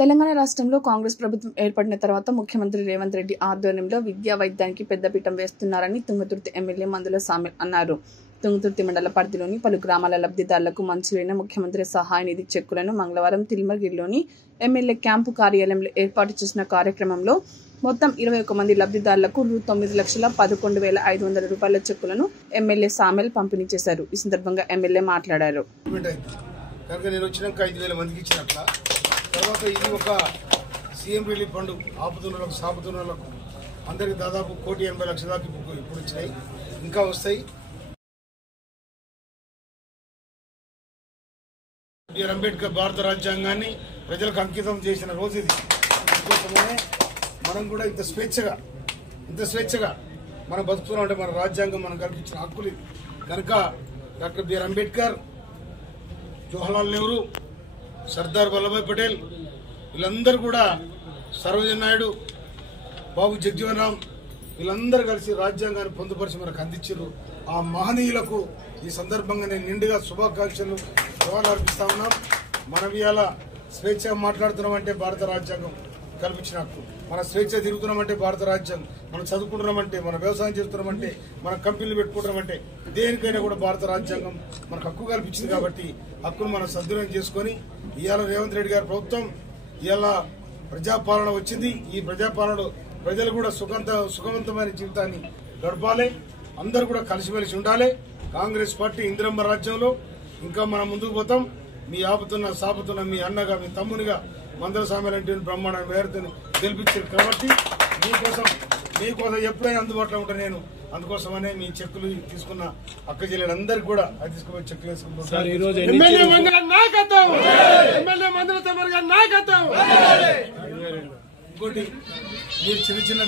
తెలంగాణ రాష్ట్రంలో కాంగ్రెస్ ప్రభుత్వం ఏర్పడిన తర్వాత ముఖ్యమంత్రి రేవంత్ రెడ్డి ఆధ్వర్యంలో విద్యా వైద్యానికి పెద్దపీట వేస్తున్నారని తుంగతుర్తి ఎమ్మెల్యే మందుల సామెల్ అన్నారు. తుంగతుర్తి మండల పరిధిలోని పలు గ్రామాల లబ్ధిదారులకు మంజూరైన ముఖ్యమంత్రి సహాయ నిధి చెక్కులను మంగళవారం తిల్మగిరిలోని ఎమ్మెల్యే క్యాంపు కార్యాలయంలో ఏర్పాటు చేసిన కార్యక్రమంలో మొత్తం 21 మంది లబ్ధిదారులకు రూ. 9,11,500 రూపాయల చెక్కులను ఎమ్మెల్యే సామెల్ పంపిణీ చేశారు. ఈ సందర్భంగా ఎమ్మెల్యే మాట్లాడారు. తర్వాత ఇది ఒక సీఎం రిలీఫ్ ఫండ్ ఆపుతున్నలకు సాపుతున్నలకు అందరికి దాదాపు 1,80,00,000 దాకా ఇప్పుడు వచ్చినాయి, ఇంకా వస్తాయి. బిఆర్ అంబేద్కర్ భారత రాజ్యాంగాన్ని ప్రజలకు అంకితం చేసిన రోజు ఇది. అందుకోసమే మనం కూడా ఇంత స్వేచ్ఛగా మనం బతుకుతున్నాం అంటే మన రాజ్యాంగం మనం కల్పించిన హక్కులు కనుక డాక్టర్ బిఆర్ అంబేద్కర్, జవహర్లాల్ నెహ్రూ, సర్దార్ వల్లభాయ్ పటేల్ వీళ్ళందరూ కూడా, సరోజిని నాయుడు, బాబు జగజీవన్ రామ్ వీళ్ళందరూ కలిసి రాజ్యాంగాన్ని పొందుపరిచి మనకు అందించారు. ఆ మహనీయులకు ఈ సందర్భంగా నేను నిండుగా శుభాకాంక్షలు అర్పిస్తా ఉన్నాం. మనం ఇవాళ స్వేచ్ఛగా మాట్లాడుతున్నామంటే భారత రాజ్యాంగం కల్పించిన హక్కు. మన స్వేచ్ఛ తిరుగుతున్నామంటే భారత రాజ్యాంగం, మనం చదువుకుంటున్నామంటే, మన వ్యవసాయం చేస్తున్నామంటే, మన కంపెనీలు పెట్టుకుంటున్నామంటే దేనికైనా కూడా భారత రాజ్యాంగం మనకు హక్కు కల్పించింది. కాబట్టి హక్కును మనం సద్వినియోగం చేసుకుని ఇవాళ రేవంత్ రెడ్డి గారి ప్రభుత్వం ఇవాళ ప్రజాపాలన వచ్చింది. ఈ ప్రజాపాలన ప్రజలు కూడా సుఖవంతమైన జీవితాన్ని గడపాలి, అందరూ కూడా కలిసిమెలిసి ఉండాలి. కాంగ్రెస్ పార్టీ ఇందిరమ్మ రాజ్యంలో ఇంకా మనం ముందుకు పోతాం. మీ ఆపుతున్న సాపుతున్న మీ అన్నగా, మీ తమ్మునిగా మందల సామెలంటి బ్రహ్మాండ మేరతో గెలిపించారు. కాబట్టి మీకోసం ఎప్పుడైనా అందుబాటులో ఉంటా నేను. అందుకోసమనే మీ చెక్కులు తీసుకున్న అక్క చెల్లెలందరికీ కూడా అది తీసుకుపోయి చెక్కులు వేసుకుంటారు. ఇంకోటి మీరు చిన్న